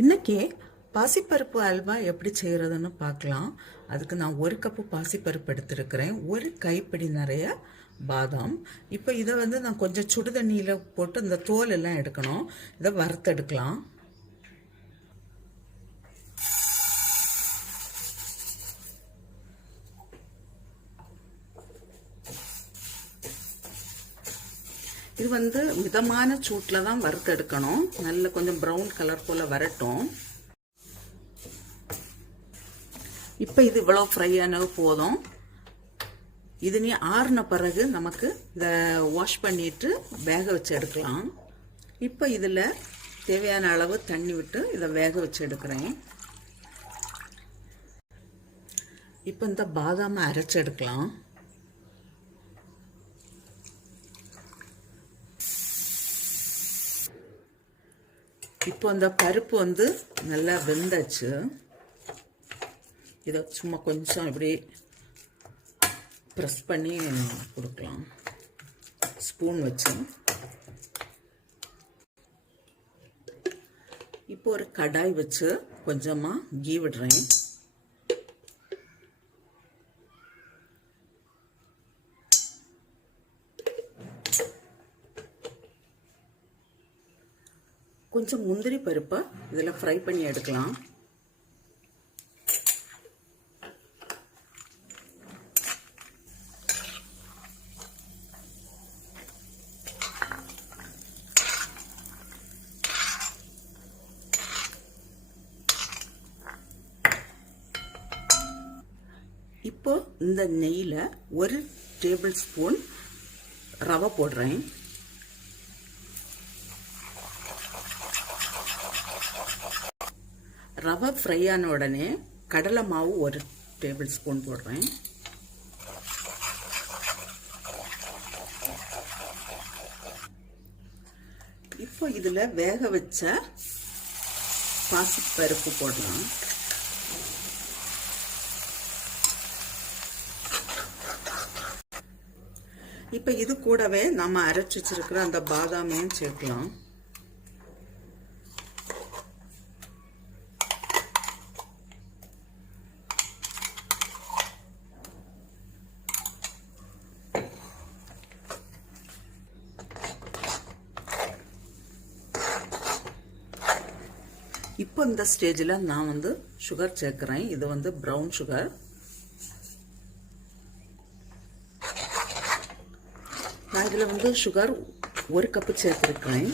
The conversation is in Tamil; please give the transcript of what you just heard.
இன்னைக்கு பாசிப்பருப்பு அல்வா எப்படி செய்கிறதுன்னு பார்க்கலாம். அதுக்கு நான் 1 கப்பு பாசிப்பருப்பு எடுத்துருக்கிறேன், 1 கைப்பிடி நிறைய பாதாம். இப்போ இதை நான் கொஞ்சம் சுடு தண்ணியில் போட்டு இந்த தோல் எல்லாம் எடுக்கணும். இதை வறுத்தெடுக்கலாம். இது மிதமான சூட்டில் தான் வறுத்தெடுக்கணும். நல்ல கொஞ்சம் ப்ரௌன் கலர் போல் வரட்டும். இப்போ இது இவ்வளோ ஃப்ரை ஆனது போதும். இது நீ ஆறின பிறகு நமக்கு இதை வாஷ் பண்ணிட்டு வேக வச்சு எடுக்கலாம். இப்போ இதில் தேவையான அளவு தண்ணி விட்டு இதை வேக வச்சு எடுக்கிறேன். இப்போ இந்த பாதாமை அரைச்சி எடுக்கலாம். இப்போ அந்த பருப்பு நல்லா வெந்தாச்சு. இதை சும்மா கொஞ்சம் இப்படி ப்ரெஸ் பண்ணி கொடுக்கலாம் ஸ்பூன் வச்சு. இப்போ ஒரு கடாய் வச்சு கொஞ்சமாக கீ விடுறேன். கொஞ்சம் முந்திரி பருப்பை இதில் ஃப்ரை பண்ணி எடுக்கலாம். இப்போ இந்த நெய்யில் 1 டேபிள் ஸ்பூன் ரவை போடுறேன். ரவை ஃப்ரை ஆன உடனே கடலை மாவு 1 டேபிள் ஸ்பூன் போடுறேன். இப்போ இதில் வேக வச்ச பாசிப்பருப்பு போடலாம். இப்போ இது கூடவே நம்ம அரைச்சி வச்சிருக்கிற அந்த பாதாமையும் சேர்க்கலாம். இப்போ இந்த ஸ்டேஜில் நான் சுகர் சேர்க்குறேன். இது ப்ரௌன் சுகர். நான் இதில் சுகர் 1 கப்பு சேர்த்துருக்கேன்.